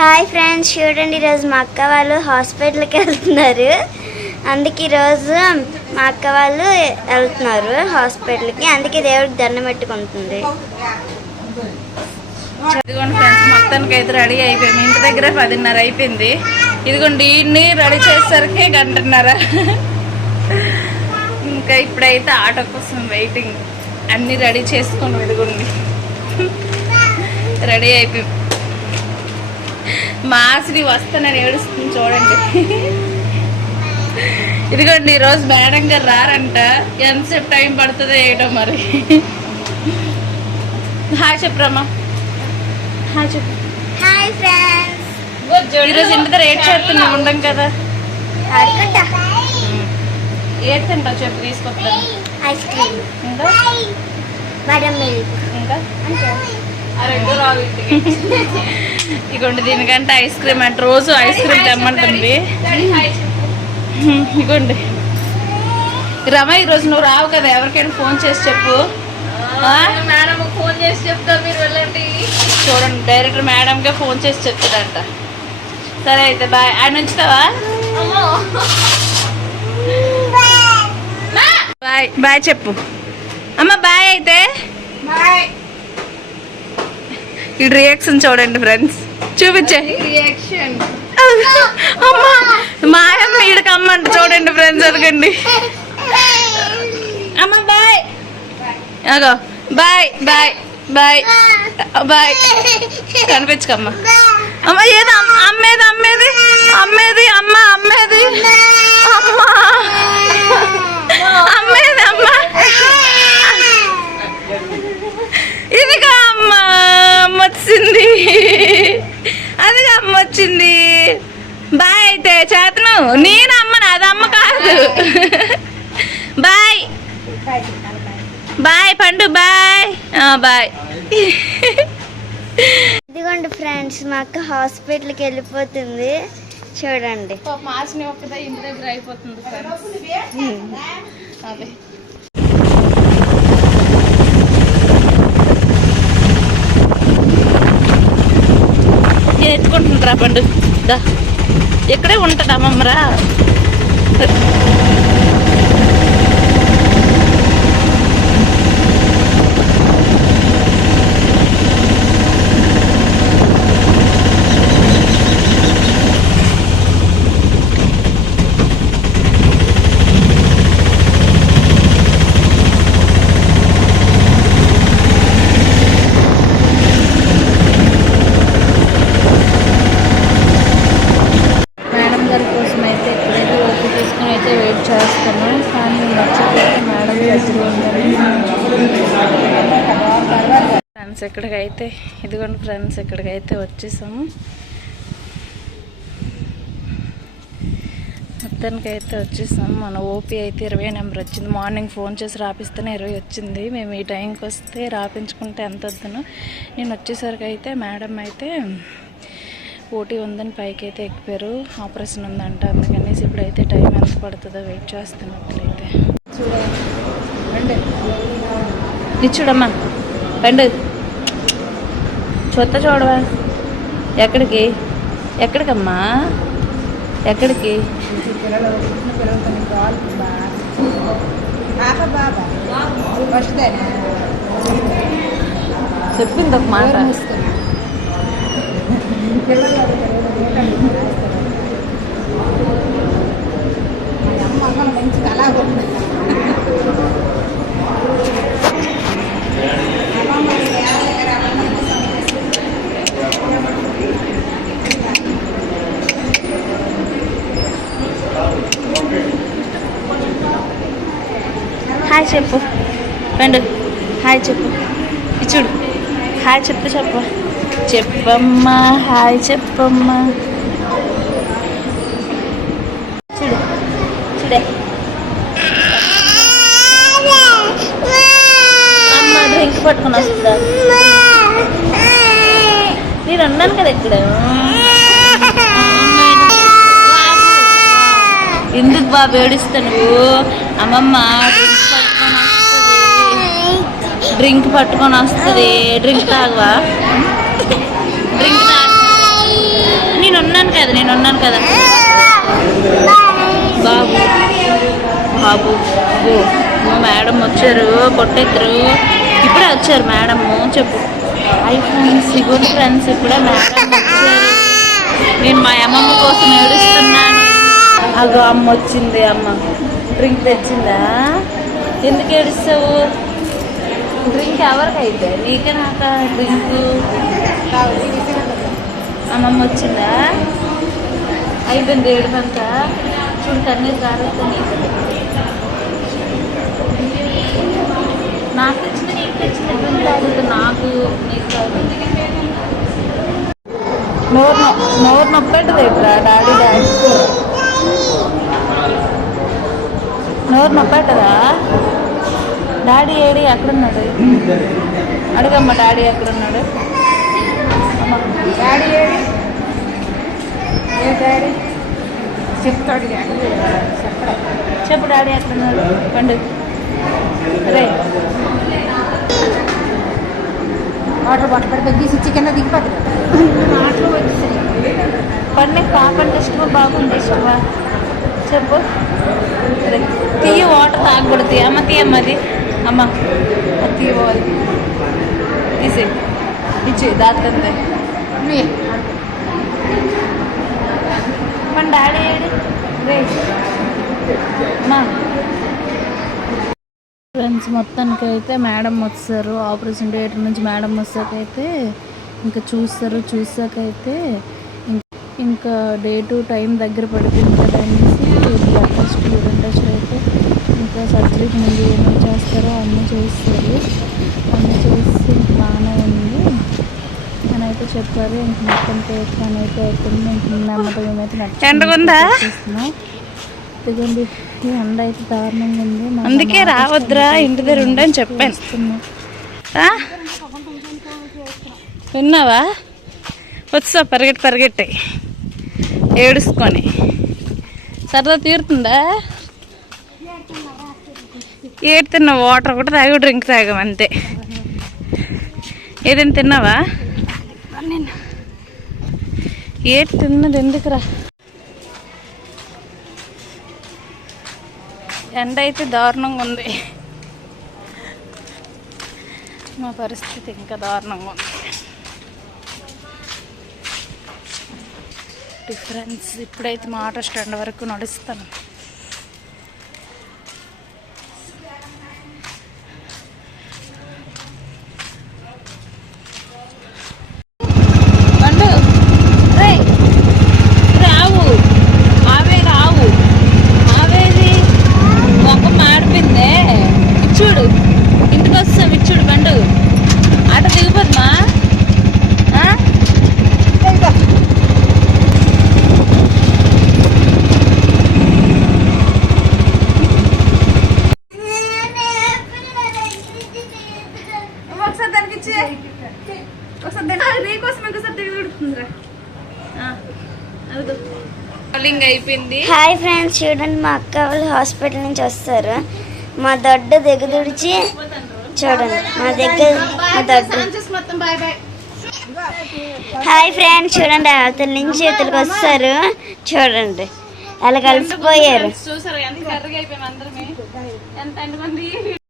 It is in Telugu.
హాయ్ ఫ్రెండ్స్, చూడండి ఈరోజు మా అక్క వాళ్ళు హాస్పిటల్కి వెళ్తున్నారు. అందుకే ఈరోజు మా అక్క వాళ్ళు వెళ్తున్నారు హాస్పిటల్కి. అందుకే దేవుడికి దండం పెట్టుకుంటుంది. ఇదిగోండి ఫ్రెండ్స్, మొత్తానికి అయితే రెడీ అయిపోయింది. ఇంటి దగ్గర 10:30 అయిపోయింది. ఇదిగోండి ఈయన్ని రెడీ చేసేసరికి 1:30. ఇంకా ఇప్పుడైతే ఆటో కోసం వెయిటింగ్. అన్నీ రెడీ చేసుకున్నాం. ఇదిగోండి రెడీ అయిపోయింది. మా శ్రీ వస్తానని ఏడుస్తుంది చూడండి. ఇదిగోండి ఈరోజు మేడం గారు రారంట. ఎంతసేపు టైం పడుతుందో ఏటో మరి. హాయ్ చెప్పరమ్మా. హాయ్ చెప్పు. హాయ్ ఫ్రెండ్స్, ఈరోజు ఇంటి దగ్గర ఏడ్ చేస్తున్నాం ఉండం కదా. ఏడ్ తింటావు చెప్పు, తీసుకొస్తాను. ఐస్ క్రీమ్, ఇంకా బాదం మిల్క్, ఇంకా ఇగోండి దీనికంటే ఐస్ క్రీమ్ అంటే రోజు ఐస్ క్రీమ్ తెమ్మంటుంది. ఇగోండి రమ, ఈరోజు నువ్వు రావు కదా, ఎవరికైనా ఫోన్ చేసి చెప్పు. మేడం ఫోన్ చేసి చెప్తా, మీరు వెళ్ళండి. చూడండి డైరెక్టర్ మేడంకే ఫోన్ చేసి చెప్తాడంట. సరే అయితే బాయ్. ఆయన ఉంచుతావా? బాయ్ బాయ్ చెప్పు అమ్మ. బాయ్ అయితే బాయ్. ఈ రియాక్షన్ చూడండి ఫ్రెండ్స్, చూపించే రియాక్షన్. అమ్మా మాయమ్మ ఈడకి అమ్మంట చూడండి ఫ్రెండ్స్. అడగండి అమ్మ. బాయ్ అగో. Bye bye bye bye. కనిపించకమ్మా. అమ్మ ఏదో అమ్మేది అమ్మేది అమ్మేది అమ్మ అమ్మేది అమ్మ అమ్మేది అమ్మ. ఇదిగా అమ్మ వచ్చింది, అదిగా అమ్మ వచ్చింది. బాయ్ అయితే చేతను. నేను అమ్మను, అది అమ్మ కాదు. బాయ్ బాయ్ పండు. Bye bye. ఇదిగోండి ఫ్రెండ్స్, మా అక్క హాస్పిటల్కి వెళ్ళిపోతుంది. చూడండి మాస్ని ఒక్కదా ఇంటి దగ్గర అయిపోతుంది ఫ్రెండ్స్. అదే ఎత్తుకుంటుంటారా పండు. దా ఇక్కడే ఉంటుందా అమ్మమ్మరా. ఫ్రెండ్స్ ఇక్కడికైతే ఇదిగోండి ఫ్రెండ్స్, ఇక్కడికైతే వచ్చేసాము. మొత్తానికైతే వచ్చేసాము. మన ఓపీ అయితే 20 నెంబర్ వచ్చింది. మార్నింగ్ ఫోన్ చేసి రాపిస్తేనే 20 వచ్చింది. మేము ఈ టైంకి వస్తే రాపించుకుంటే ఎంత వద్దును. నేను వచ్చేసరికి అయితే మేడం అయితే ఓటీ ఉందని పైకి అయితే ఎక్కిపోయారు. ఆపరేషన్ ఉందంట. అందుకనేసి ఇప్పుడైతే టైం ఎంత పడుతుందో వెయిట్ చేస్తున్నట్లయితే. ఇది చూడమ్మా పండు. చూస్తా చూడవా. ఎక్కడికి ఎక్కడికమ్మా ఎక్కడికి? చెప్పింది ఒక మాట. హాయ్ చెప్పు పండు. హాయ్ చెప్పు. ఇచ్చుడు హాయ్ చెప్తే చెప్పు. చెప్పమ్మా హాయ్ చెప్పమ్మా. చూడు చూడే. అమ్మ డ్రింక్ పట్టుకొని వస్తుందా? నేను అన్నాను కదా ఇక్కడ. ఎందుకు బాబు ఏడుస్తాను? అమ్మమ్మ డ్రింక్ పట్టుకొని వస్తుంది. డ్రింక్ తాగవా? డ్రింక్ తాగ. కదా, నేను ఉన్నాను కదా. బాబు బాబు ఓ మా మేడం వచ్చారు, కొట్టేద్దరు. ఇప్పుడే వచ్చారు మేడము. చెప్పు. హై ఫ్రెండ్స్, గుడ్ ఫ్రెండ్స్, ఇప్పుడే మేడం వచ్చారు. నేను మా అమ్మమ్మ కోసం ఏడుస్తున్నాను. అగో అమ్మ వచ్చింది. అమ్మ డ్రింక్ తెచ్చిందా? ఎందుకు ఏడుస్తావు? డ్రింక్ ఎవరికైతే? నీకే నాక డ్రింక్? అమ్మమ్మ వచ్చిందా? అయిపోయింది ఏడుపంతా. చూడు కన్నీరు కారుతుంది. నాకు తెచ్చింది, నీకు తెచ్చింది. డ్రింక్ తాగుతుంది. నాకు నీకు తాగుతుంది. నోరు నొప్పెట్టదేట్రా డాడీ నోరు నొప్పెట్టదా? డాడీ ఏడి ఎక్కడున్నాడు? అడుగమ్మ డాడీ ఎక్కడున్నాడు? డాడీ ఏడి? ఏ డాడీ చెప్తాడు. చెప్పు డాడీ ఎక్కడున్నాడు? పండు రే వాటర్ బాటిల్ పెడితే తీసి చికెన్ దిగిపోతుంది. పండు పాపంటే ఇష్టమా బాగుంది ఇష్టమా? చెప్పు. తీయ వాటర్ తాగకూడదు. అమ్మ తీయమ్మది. అమ్మ అది తీయవాలి. తీసే ఇచ్చి దాతంతే మన డాడీ ఏడు రే అమ్మా. ఫ్రెండ్స్, మొత్తానికి అయితే మేడం వచ్చారు. ఆపరేషన్ థియేటర్ నుంచి మేడం వచ్చాకైతే ఇంకా చూసాకైతే ఇంకా డేటు టైం దగ్గర పడిపోయింది కదా అనేసి బ్లడ్ టెస్ట్, యూరిన్ టెస్ట్ అయితే ఇంకా సర్జరీకి ముందు ఏమేమి చేస్తారో అన్నీ చేస్తారు. అన్నీ చేసి బాగానే ఉంది అని అయితే చెప్పారు. ఇంక మొత్తం కేక్ అని అయితే అవుతుంది. ఇంక నెమ్మదిగా మేమైతే నడుస్తున్నాం. ఇదిగోండి, ఈ ఎండ అయితే దారుణంగా ఉంది. అందుకే రావద్దురా ఇంటి దగ్గర ఉండని చెప్పాను. విన్నావా? వచ్చా పరిగెట్టి ఏడుసుకొని. సరదా తీరుతుందా? తిన్నా వాటర్ కూడా తాగు, డ్రింక్ తాగాం అంతే. ఏదైనా తిన్నావా? తిన్నది ఎందుకురా? ఎండ అయితే దారుణంగా ఉంది. మా పరిస్థితి ఇంకా దారుణంగా ఉంది. డిఫరెన్స్. ఇప్పుడైతే మా ఆటో స్టాండ్ వరకు నడుస్తాను. రావు ఆవేది మొక్క మాడిపోయిందే. ఇచ్చుడు ఇంటికి వస్తాం. ఇచ్చుడు బండు ఆట దిగిపోద్మా? అయిపోయింది. హాయ్ ఫ్రెండ్స్, చూడండి మా అక్క వాళ్ళు హాస్పిటల్ నుంచి వస్తారు. మా దొడ్డ దిగదుడిచి చూడండి. మా దొడ్డ. హాయ్ ఫ్రెండ్స్, చూడండి అవతల నుంచి ఇతలకు వస్తారు. చూడండి అలా కలిసిపోయారు. చూసారు ఎంత కర్రగా అయిపోయాం అందరమే. ఎంత మంది